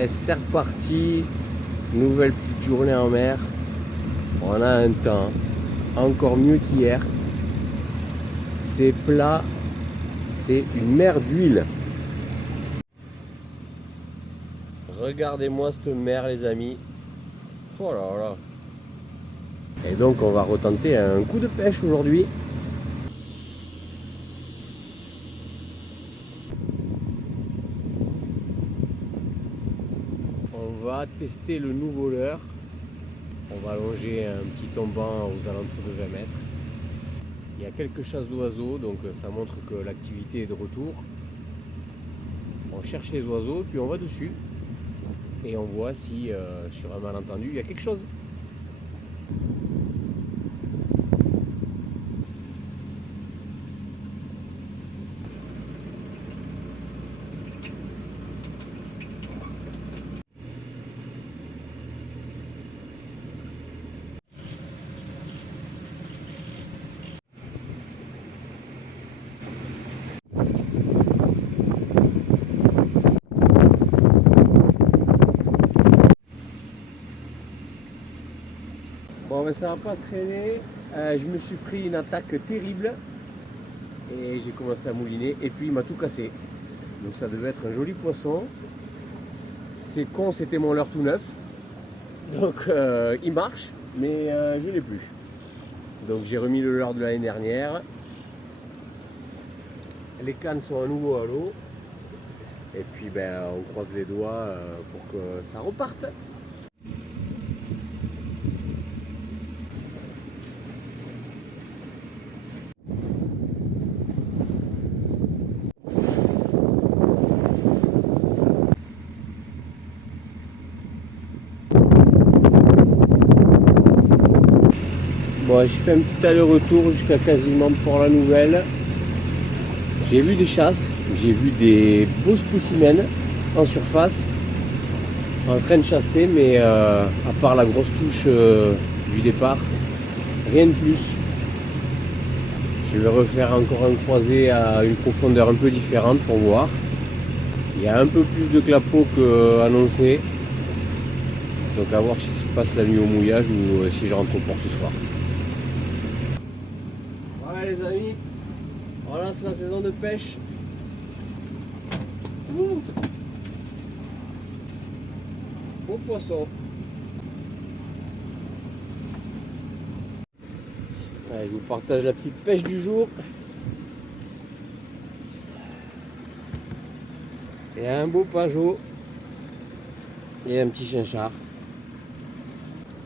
Allez, c'est reparti. Nouvelle petite journée en mer. On a un temps encore mieux qu'hier. C'est plat. C'est une mer d'huile. Regardez-moi cette mer, les amis. Oh là là. Et donc, on va retenter un coup de pêche aujourd'hui. On va tester le nouveau leurre. On va longer un petit tombant aux alentours de 20 mètres. Il y a quelques chasses d'oiseaux, donc ça montre que l'activité est de retour. On cherche les oiseaux, puis on va dessus. Et on voit si, sur un malentendu, il y a quelque chose. Bon, ben, ça va pas traîner. Je me suis pris une attaque terrible et j'ai commencé à mouliner et puis il m'a tout cassé. Donc ça devait être un joli poisson. C'est con, c'était mon leurre tout neuf. Donc il marche, mais je l'ai plus. Donc j'ai remis le leurre de l'année dernière. Les cannes sont à nouveau à l'eau. Et puis ben, on croise les doigts pour que ça reparte. Bon, j'ai fait un petit aller-retour jusqu'à quasiment Port-la-Nouvelle. J'ai vu des chasses, j'ai vu des beaux spécimens en surface, en train de chasser, mais à part la grosse touche du départ, rien de plus. Je vais refaire encore un croisé à une profondeur un peu différente pour voir. Il y a un peu plus de clapots qu'annoncé. Donc à voir si je passe la nuit au mouillage ou si je rentre au port ce soir. Voilà les amis, voilà c'est la saison de pêche. Ouh, beau poisson. Allez, je vous partage la petite pêche du jour. Et un beau pinjot et un petit chinchard.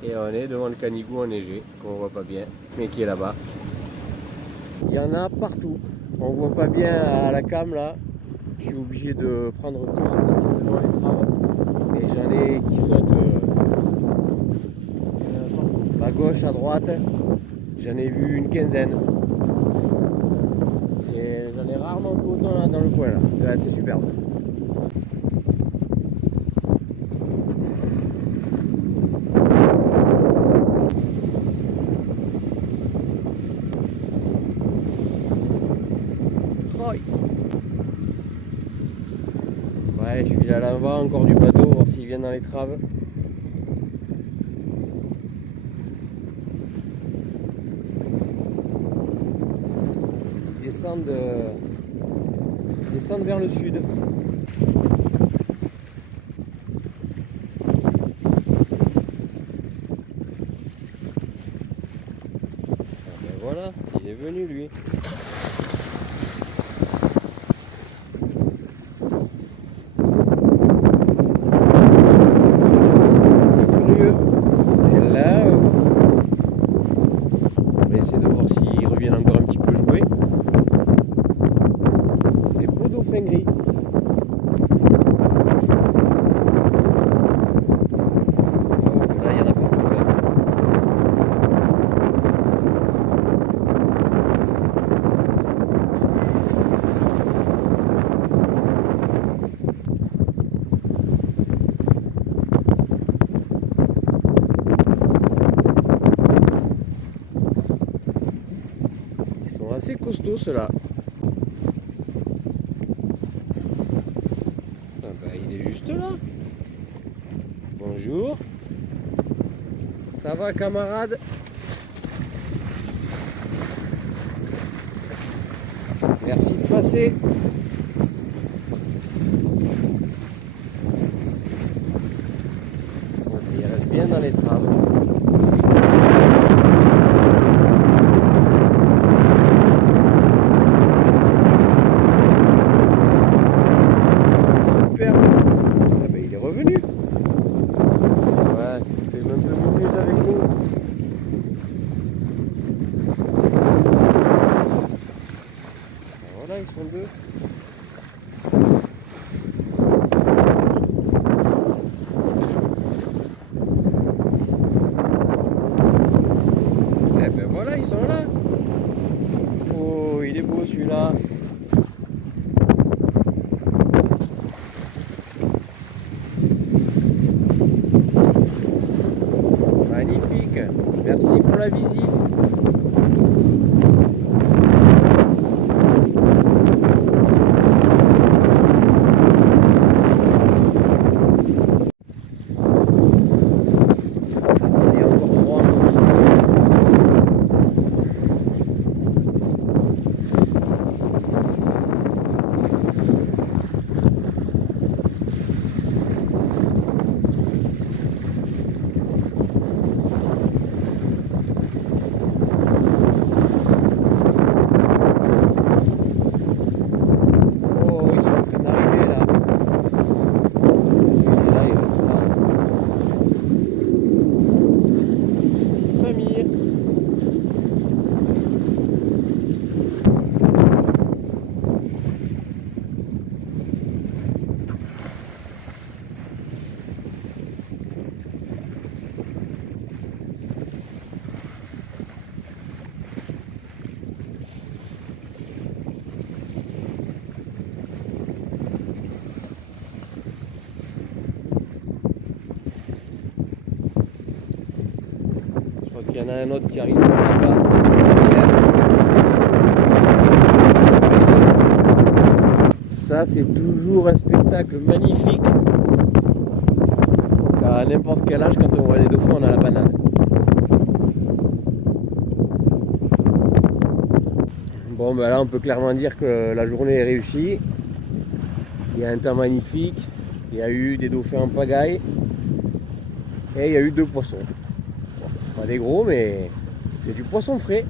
Et on est devant le canigou enneigé, qu'on voit pas bien, mais qui est là-bas. Il y en a partout. On voit pas bien à la cam là. Je suis obligé de prendre que ceux qui sont devant l'écran. Mais j'en ai qui sautent à gauche, à droite. J'en ai vu une quinzaine. J'en ai rarement vu autant là dans le coin là. Ouais, c'est superbe. Ouais, je suis là à l'avant encore du bateau, voir s'il vient dans les traves. Ils descendent vers le sud. Ah ben voilà, il est venu lui. Gris. Là, il y en a partout. Ils sont assez costauds ceux-là. Ah bah, il est juste là. Bonjour. Ça va, camarade? Merci de passer. Il reste bien dans les traves. Super. Ah ben, il est revenu. Ouais, il fait même peu mieux avec nous. Voilà, ils sont deux. Eh ben voilà, ils sont là. Oh, il est beau celui-là. Magnifique. Merci pour la visite. Et encore trois. Oh, ils sont en train d'arriver là. Il est là, il reste là. Famille. Je crois qu'il y en a un autre qui arrive là-bas. Ça, c'est toujours un spectacle magnifique. À n'importe quel âge, quand on voit les dauphins, on a la banane. Bon, ben là, on peut clairement dire que la journée est réussie. Il y a un temps magnifique. Il y a eu des dauphins en pagaille. Et il y a eu 2 poissons. Bon, c'est pas des gros, mais c'est du poisson frais.